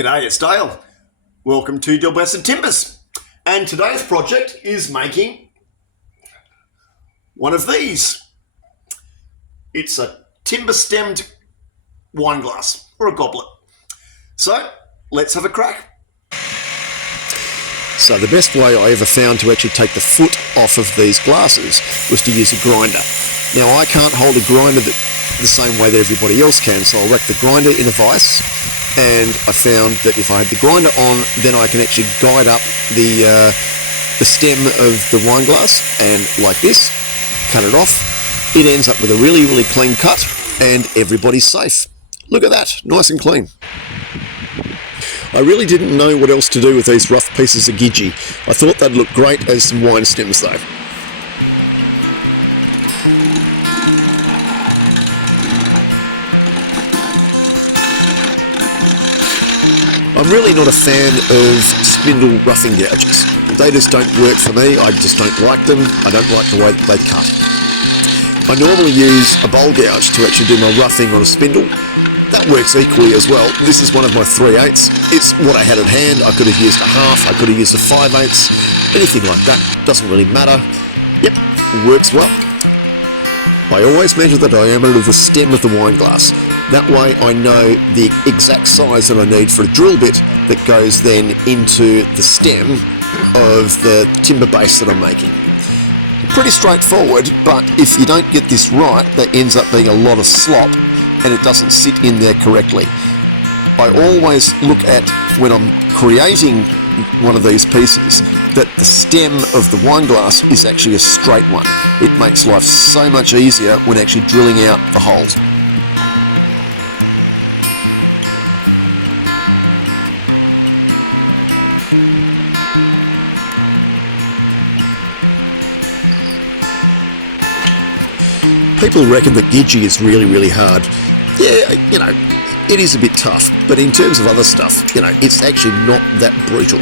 G'day, it's Dale. Welcome to Delbasid Timbers. And today's project is making one of these. It's a timber-stemmed wine glass or a goblet. So let's have a crack. So the best way I ever found to actually take the foot off of these glasses was to use a grinder. Now I can't hold a grinder the same way that everybody else can, so I whack the grinder in a vise, and I found that if I had the grinder on, then I can actually guide up the stem of the wine glass, and like this, cut it off. It ends up with a really, really clean cut, and everybody's safe. Look at that, nice and clean. I really didn't know what else to do with these rough pieces of Gidgee. I thought they'd look great as some wine stems though. I'm really not a fan of spindle roughing gouges. They just don't work for me. I just don't like them. I don't like the way that they cut. I normally use a bowl gouge to actually do my roughing on a spindle. That works equally as well. This is one of my 3/8. It's what I had at hand. I could have used a half, I could have used a 5/8, anything like that. Doesn't really matter. Yep, works well. I always measure the diameter of the stem of the wine glass. That way I know the exact size that I need for a drill bit that goes then into the stem of the timber base that I'm making. Pretty straightforward, but if you don't get this right, there ends up being a lot of slop and it doesn't sit in there correctly. I always look at, when I'm creating one of these pieces, that the stem of the wine glass is actually a straight one. It makes life so much easier when actually drilling out the holes. People reckon that Gidgee is really, really hard. Yeah, you know, it is a bit tough, but in terms of other stuff, you know, it's actually not that brutal.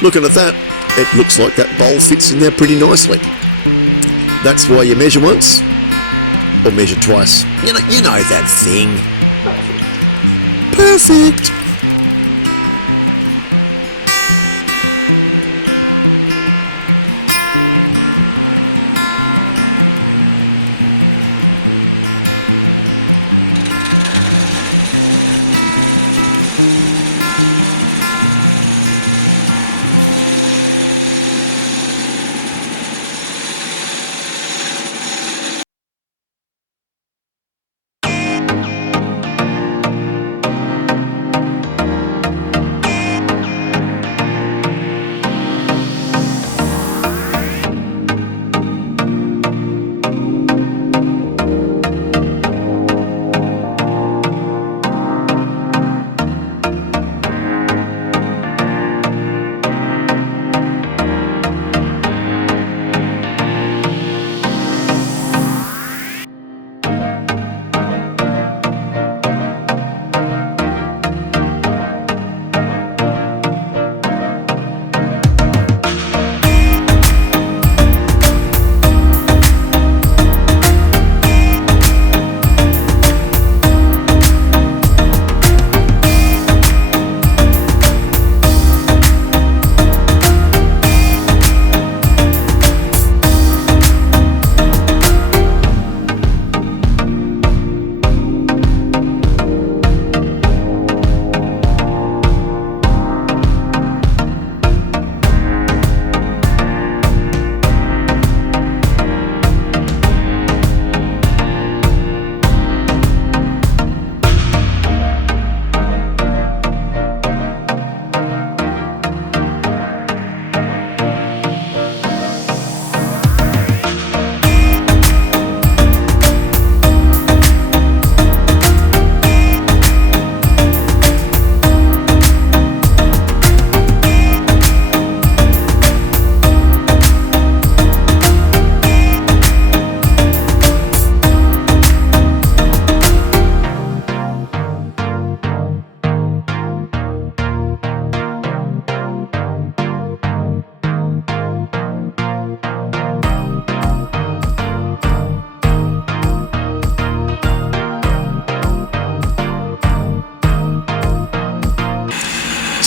Looking at that, it looks like that bowl fits in there pretty nicely. That's why you measure once, or measure twice. You know that thing. Perfect!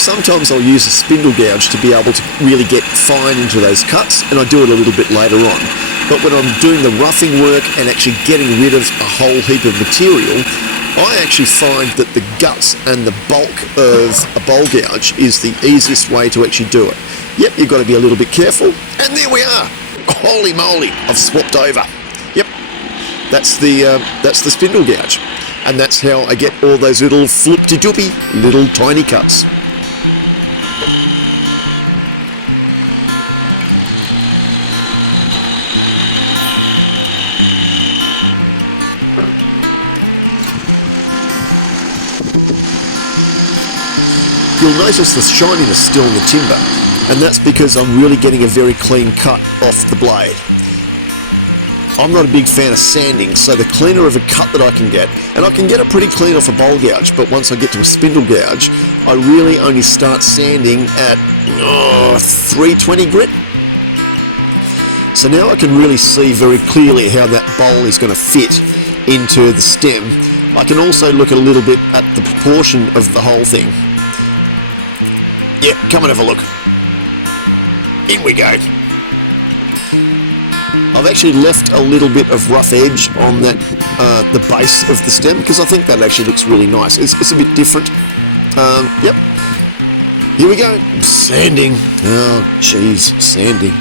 sometimes I'll use a spindle gouge to be able to really get fine into those cuts, and I do it a little bit later on. But when I'm doing the roughing work and actually getting rid of a whole heap of material, I actually find that the guts and the bulk of a bowl gouge is the easiest way to actually do it. Yep, you've got to be a little bit careful, and there we are. Holy moly, I've swapped over. Yep, that's the spindle gouge, and that's how I get all those little flip-de-doopy little tiny cuts. You'll notice the shininess still in the timber, and that's because I'm really getting a very clean cut off the blade. I'm not a big fan of sanding, so the cleaner of a cut that I can get, and I can get it pretty clean off a bowl gouge, but once I get to a spindle gouge, I really only start sanding at 320 grit. So now I can really see very clearly how that bowl is going to fit into the stem. I can also look a little bit at the proportion of the whole thing. Yep, come and have a look. In we go. I've actually left a little bit of rough edge on that, the base of the stem, because I think that actually looks really nice. It's a bit different. Yep. Here we go. Sanding. Oh, jeez, sanding.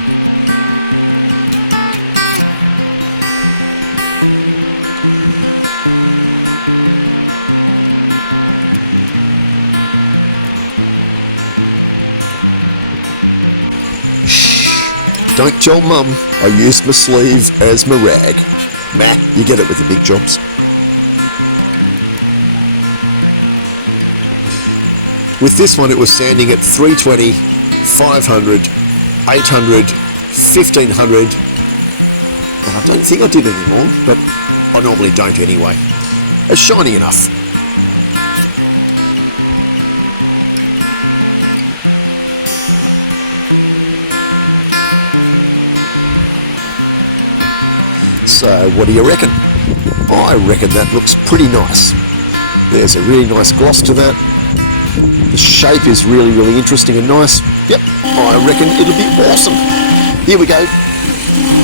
Don't tell Mum I used my sleeve as my rag. Nah, you get it with the big jobs. With this one it was sanding at 320, 500, 800, 1500, and I don't think I did any more, but I normally don't anyway. It's shiny enough. So what do you reckon? I reckon that looks pretty nice. There's a really nice gloss to that. The shape is really, really interesting and nice. Yep, I reckon it'll be awesome. Here we go.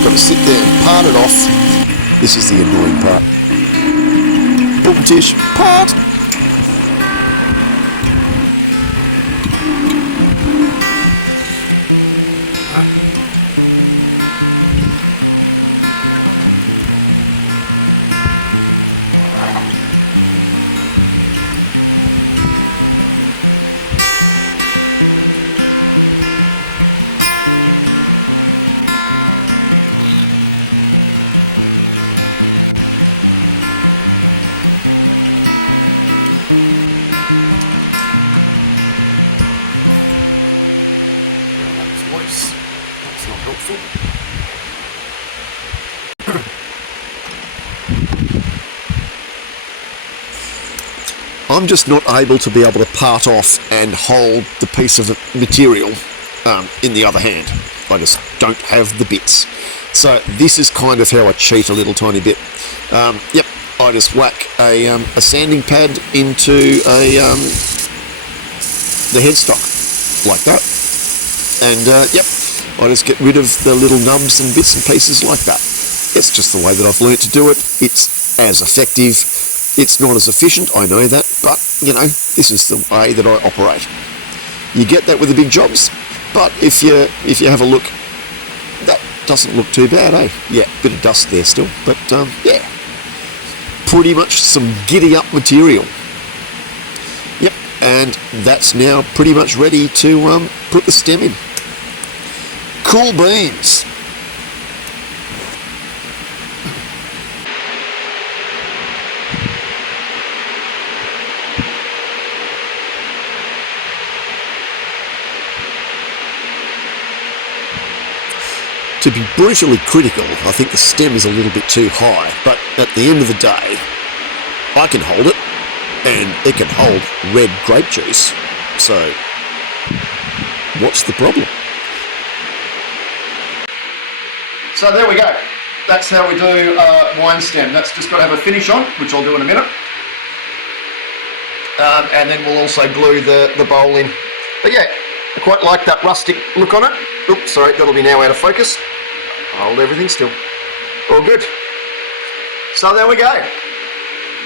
Got to sit there and part it off. This is the annoying part. Boom tish, part! That's not helpful. I'm just not able to be able to part off and hold the piece of material in the other hand. I just don't have the bits. So this is kind of how I cheat a little tiny bit. Yep, I just whack a sanding pad into the headstock like that. And yep, I just get rid of the little nubs and bits and pieces like that. It's just the way that I've learnt to do it. It's as effective. It's not as efficient, I know that, but you know, this is the way that I operate. You get that with the big jobs, but if you have a look, that doesn't look too bad, eh? Yeah, bit of dust there still, but yeah, pretty much some giddy up material. Yep, and that's now pretty much ready to put the stem in. Cool beans. To be brutally critical, I think the stem is a little bit too high, but at the end of the day, I can hold it, and it can hold red grape juice, so what's the problem? So there we go. That's how we do wine stem. That's just got to have a finish on, which I'll do in a minute. And then we'll also glue the bowl in But yeah, I quite like that rustic look on it. Oops, sorry, that'll be now out of focus. Hold everything still. All good. So there we go.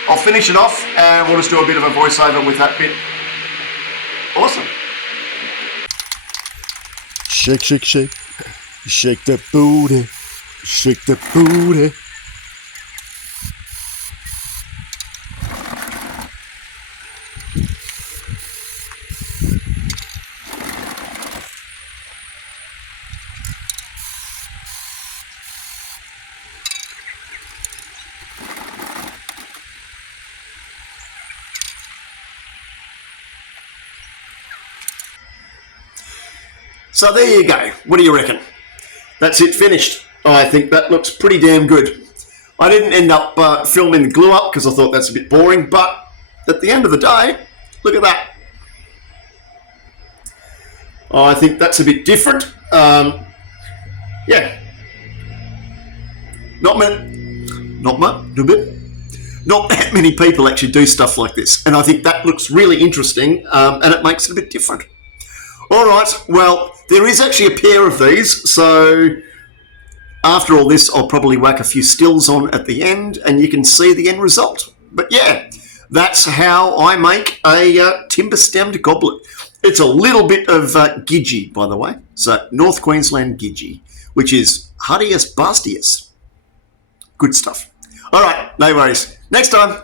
I'll finish it off and we'll just do a bit of a voiceover with that bit. Awesome. Shake, shake, shake. Shake that booty. Shake that booty. So there you go. What do you reckon? That's it, finished. I think that looks pretty damn good. I didn't end up filming the glue up because I thought that's a bit boring, but at the end of the day, look at that. I think that's a bit different. Yeah. Not that many people actually do stuff like this, and I think that looks really interesting, and it makes it a bit different. All right, well, there is actually a pair of these, so after all this, I'll probably whack a few stills on at the end, and you can see the end result. But yeah, that's how I make a timber-stemmed goblet. It's a little bit of Gidgee, by the way. So North Queensland Gidgee, which is Hardius Bastius. Good stuff. All right, no worries. Next time.